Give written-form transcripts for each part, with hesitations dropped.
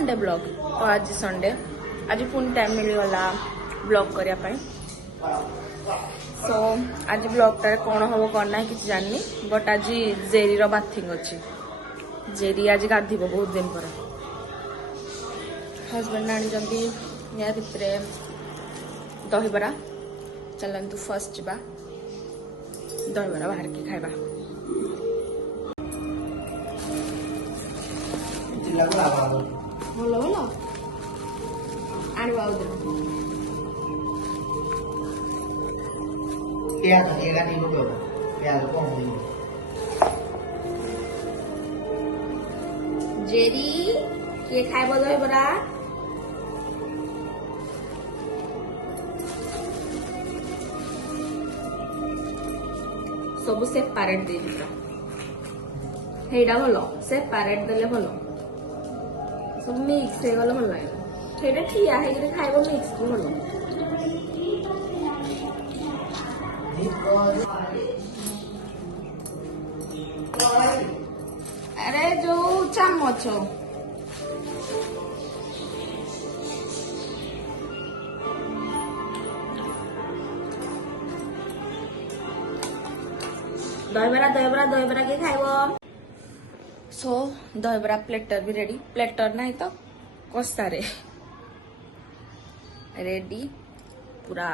Sunday blog तो आज Sunday आज पुणी टाइम मिलगला ब्लॉग करने सो आज ब्लॉग टार कौन हम कौन ना कि जानी बट आज जेरी बाथिंग अच्छी जेरी आज गाधब बहुत दिन पर हजबैंड आनी या भितर दहीबरा चलतु फर्स्ट जा दहीबरा बाहर की खाइबा भल भल आने जेरी किए खाइब दहीबरा सब सेपारेट दे हेटा भल सेपारेट देले भल सब मिक्स हो गले भल लगे ठिया है खाइब मिक्स की भल अरे जो चामच दहीबरा दहीबरा दहीबरा के खाइब सो दहीबरा प्लेटर भी रेडी प्लेटर नहीं तो कसारे रेडी पूरा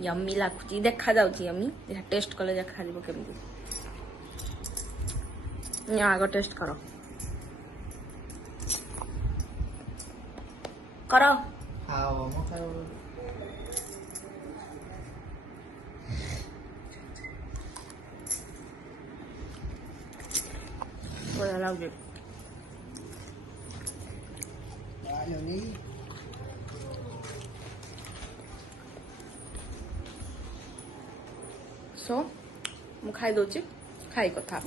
यम्मी लागुची देखा जाउची यम्मी टेस्ट कले देखा जीवो केमती आग टेस्ट करो करो बढ़िया लागे सो मु खाई दउची खाई कथा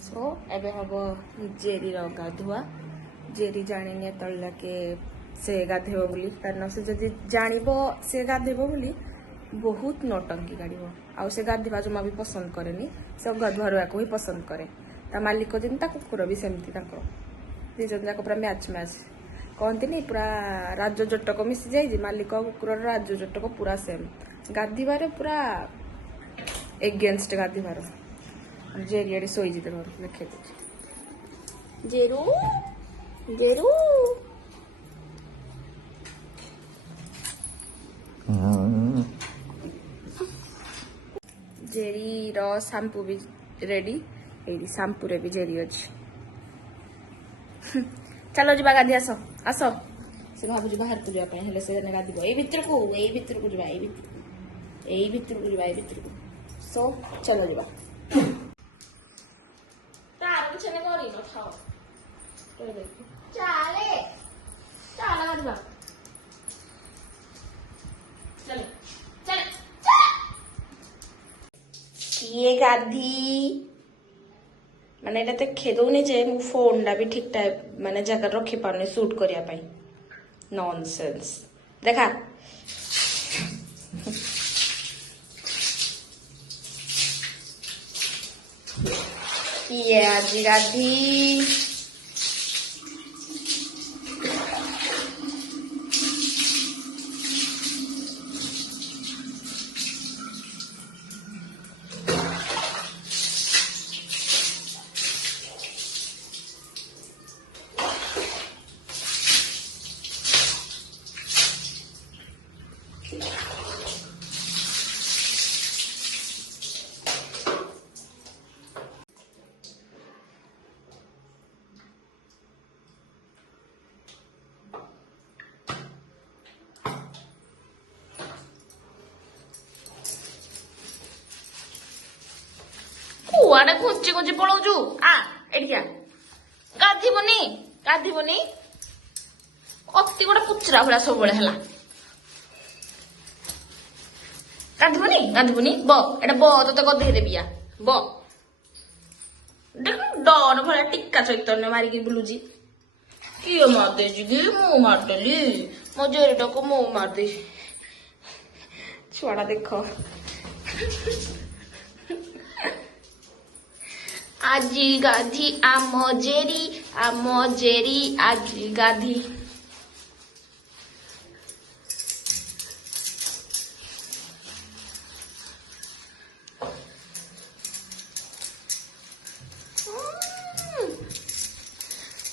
सो एबे हम जेरी गाधुआ जेरी जानी तला के से गाधेब बोली कारण से जदि जानिबो से गाधेब बोली बहुत नौटंकी गाड़ब आउ से गाधवा जमा भी पसंद करेनी सब गाधुआ को ही पसंद करे ता मालिक जिनता कुकुर भी सेमती दिज जाक पूरा मैच मैच कहती नहीं पूरा राज जटक मिसी जाए मालिक कुकुर राज जटक पूरा सेम गाधवार पूरा एगेन्स्ट गाधवार जेरिया शोई लिखे जेरू जेरू जेरी रो शैम्पू भी रेडी एडी शैम्पू रे भी जेरी अच्छी चलो जी गाधी आस आस से भावुँ बाहर को जावाई से गाधी भितर को जा भितर को सो चलो जी तार पिछने करी न खाओ चले चल गाधवा चले चल किए गाधी माने एटा खेदौनी जे मु फोन टा भी ठीक टाइप माने जगह रखी पारने शूट करिया पाई नॉनसेंस देखा ये आज गाधी कुआडे घुंची घुंची पलाउछु आ एडिया गाधीबनी अति गोटे पुचरा भला सब बेले हला गाधीबनी ब एटा ब तते गधेई देबी या ब देख डर भला टिक्का चैतन्य मारिकी बुलुची किए मारदे जी मु मारदेली मो जेरीटा को मु मारदे छुआड़ा देख ଆଜି ଗାଧି ଆମ ଜେରି ଆଜି ଗାଧି।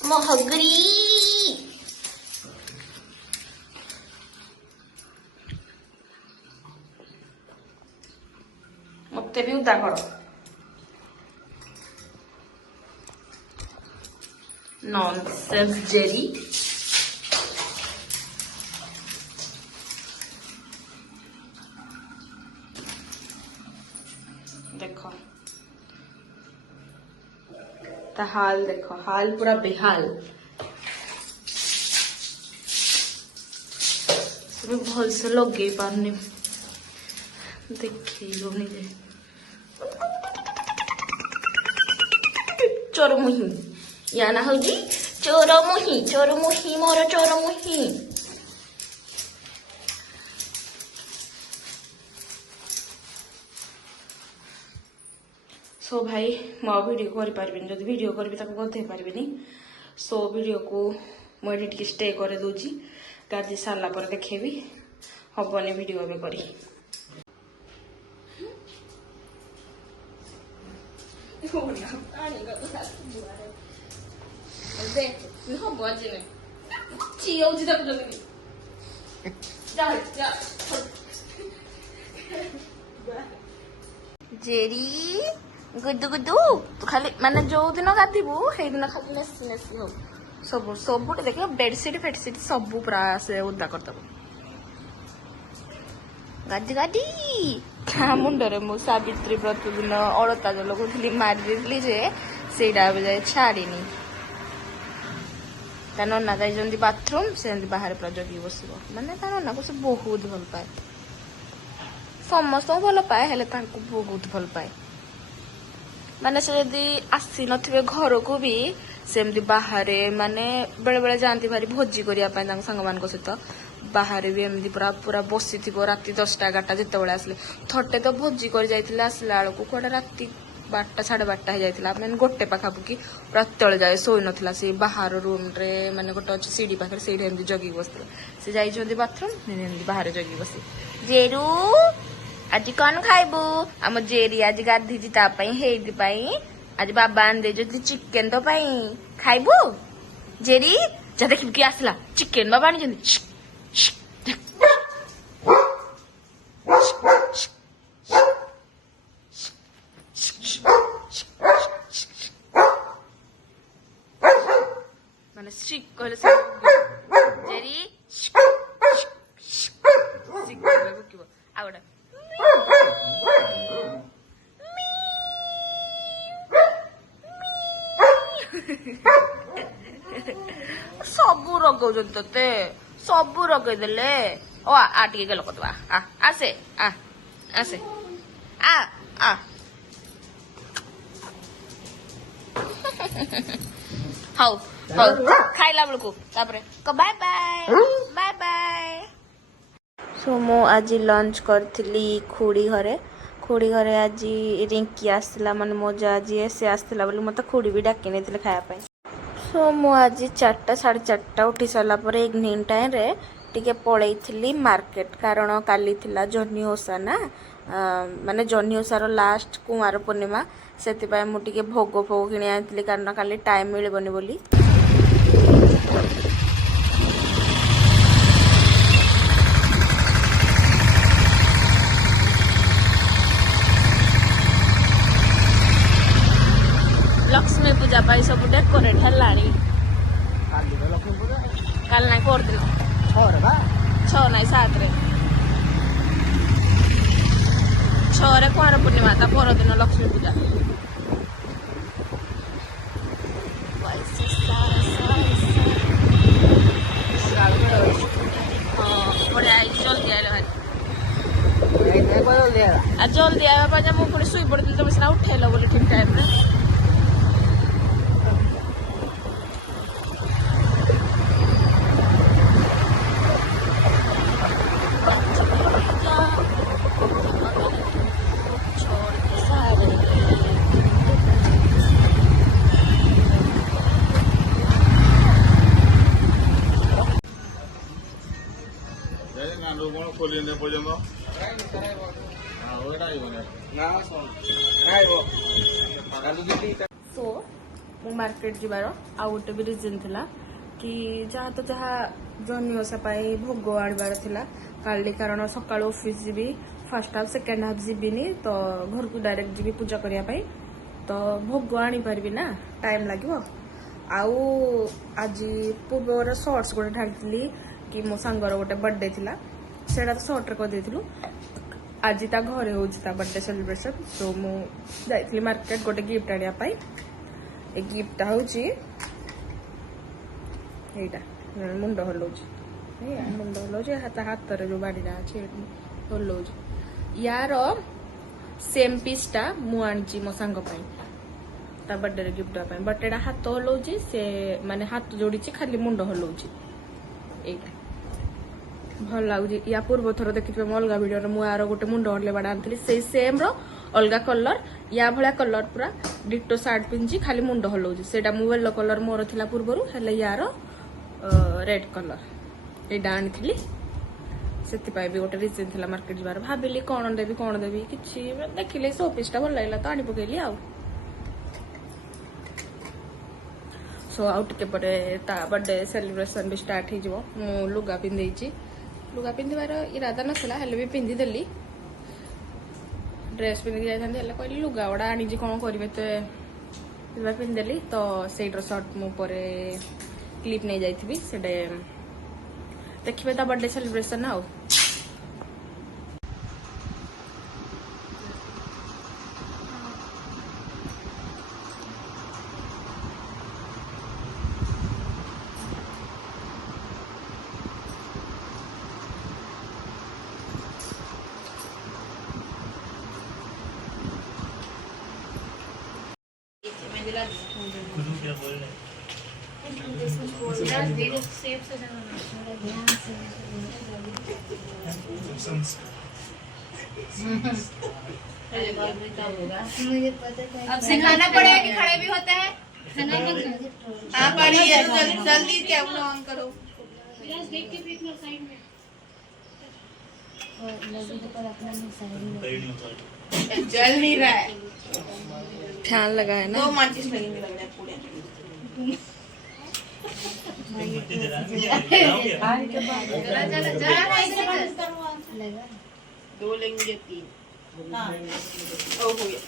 ମହଗରି ମତେ ବି ଉଦା କର। Nonsense Jerry. देखो ता हाल देखो, हाल पूरा बेहाल। भल से लगे पारनी देखी चोरमुही या ना होगी चोरमुही मोर चोरमुही। सो भाई मु वीडियो कर पारबिनी, जब वीडियो करी गधे पारबिनी। सो वीडियो को मुझे टे स्टे कर दूची, गाधी सारा पर देखेबी, हबनी वीडियो भी करी। जेरी गुदु गुदु तू खाली माने जो दिन गाधीबू से दिन खाली नेसी नेसी हो सब सब देख बेडसीट फेडसीट सब पूरा से उदा करदबू। गाधी गाधी क्या मुंडरे मु सावित्री व्रत दिन अलता जो लगुली मारी देली जे सेटा जाए छाड़ीनी। ता नना जाइछन्ती बाथरूम से बाहर पूरा जगी बस माने ता नना को से बहुत भल पाए, समस्त भल पाए हेले तांको बहुत भल पाए। माने से यदि आसी नथिबे घर को भी सेमती बाहर माने बेले बेले जाती भारी भोजी करिया पाए तांको संग मान को सहित बाहर भी एमती पूरा पूरा बसी थी राति 10टा 11टा जिते बड़े आसले थटे तो भोजी कर जाइए आसला बेलू कौटे राति 12टा 12:30 हो जाता मैंने गोटे पाखापाखि पूरा तले जाए शोई नाला से बाहर रूम रे माने गोटे अच्छे सीढ़ी पाखे से जगी बसते से जाइए बाथरूम मैंने बाहर जगी बसी। जेरू आज कौन खाइबू? आम जेरी आज गाधी आज बाबा आंदे जो चिकेन तो खाइबू। जेरी जा देख किए आसला चिकेन बाबा आनी माने स्ट्रिक कहले से जेरी स्ट्रिक कहले बुकिबो आउडा सबू रगौଛନ୍ତି ତତେ सबू रगई देले ओ आ टिके गेल कतवा आ आसे आ आसे आ आ हाउ हाउ खाइला बेलको तापरे को बाय बाय बाय बाय। सो मो आज लंच करथिली खुड़ी घरे आज रिंकी आसला माने मोजा आज से आसला बोली मत खुड़ी भी डाकी नहीं खाया पाई। सो मु आज 4टा 4:30 उठी सारा पर इवनिंग टाइम रे टिके पलैथिली मार्केट कारण काली थिला जह्नी ओषा ना माने जह्नी ओषार लास्ट कुमार पूर्णिमा से मु टिके भोग फोग किणी आनी कारण काली टाइम मिलबनी बोली। लक्ष्मी पूजा पाई सब डेकोरेट हेलानी काल ना कर दिन 6 ना 7 रे 6 रे कुमार पूर्णिमा ता पर दिन लक्ष्मी पूजा। जल्दी आया मुझे पुणी शुई पड़ी तुम सीना उठेल बोले ठीक टाइम रे सो मु मार्केट जीवार आउ गोटे भी रिजन थिला कि जहाँ तो जहाँ जन्नी ओषा भोग आनबार थिला काली कारण सकाळ ऑफिस जीवी फर्स्ट हाफ सेकेंड हाफ जीविनी तो घर को डायरेक्ट जीवी पूजा करिया पाई तो भोग आनी पारबी ना टाइम लागिवो आउ आज पूर्वर शॉर्ट्स गोटे ढाली कि मो सांगर गोटे बर्थडे थिला सेटा तो शॉर्ट रे कर देथिलु आज ता घरे होची ता बर्थडे सेलिब्रेशन सो मु जाइथली मार्केट गोटे गिफ्ट आनिया पाई ए गिफ्ट होची एटा मुंड हलौची मुंड हलौची हाथ रे जो बाडीरा अछि हलौची यार सेम पीसटा मु आनची मो सांग पाई ता बर्थडे रे गिफ्ट पाई बट एटा हाथ हलौची से माने हाथ जोडीची खाली मुंड हलौची एटा भल लगुच या पूर्व थर देखिए अलग भिडियो मु आर गोटे मुंड हल्ले बाड़ा आनी से सेम रो अलग कलर या भलिया कलर पूरा डिटो सार्ट पिंधि खाली मुंड हलौची सेटा मु येलो कलर मोर थिला पूर्वरु हेले यार रेड कलर एटा आनी सेति पाई भी गोटे रिजन थिला मार्केट जबार भाबिली कोन देबी किछि देखिले सो पीस टा भल लागला तो आनी पकेली आ सो आउट के परे ता बर्थडे सेलिब्रेशन भी स्टार्ट हो जिवो मु लुगा पिंधेची लुगा पिंधार इरादा नसला हेले भी पिंधि देली ड्रेस पिंधि जाइथांती कहली लुगा गुड़ा आनी कौन करेंगे तो पिंधिदेली तो सेट्र सर्ट मु परे क्लिप नहीं जाइथि से देखिए ता बर्थडे सेलिब्रेशन आउ क्या बोल रहे अब सिखाना पड़ेगा कि खड़े भी होते हैं आप पढ़िए जल्दी क्या ऑन करो देख के भी साइड में जल नहीं रहा है फैन लगा है ना 2 माचिस लगेंगे लग रहा है पूरे जरा 2 लेंगे 3 हाँ ओ हो गया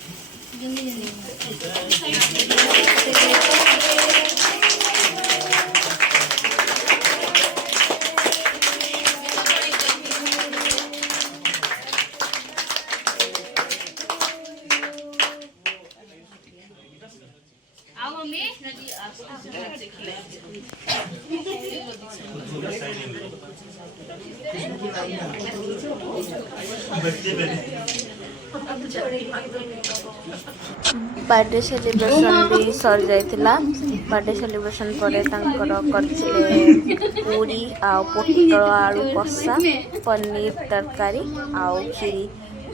बर्थडे सेलिब्रेशन भी सर जाइथिला बर्थडे सेलिब्रेशन परे तांकर करथिले पूरी आ पोटल आलू कसा पनीर तरकारी आ खीरी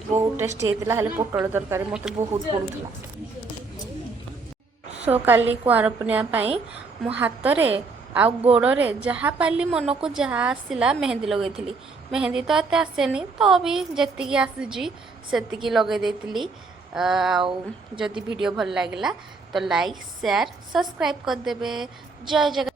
बहुत टेस्टी हेतिला हले पोटल तरकारी मते बहुत पड़ुथला सो काली कुआर पुनिया पाई मो हाथ रे आ गोड़े जहाँ पाली मन को जहाँ आसला मेहंदी लगेली मेहंदी तो एत आसेनी तो भी जी आसी से लगे देती जदि वीडियो भल लगे तो लाइक शेयर सब्सक्राइब करदे। जय जगन्नाथ।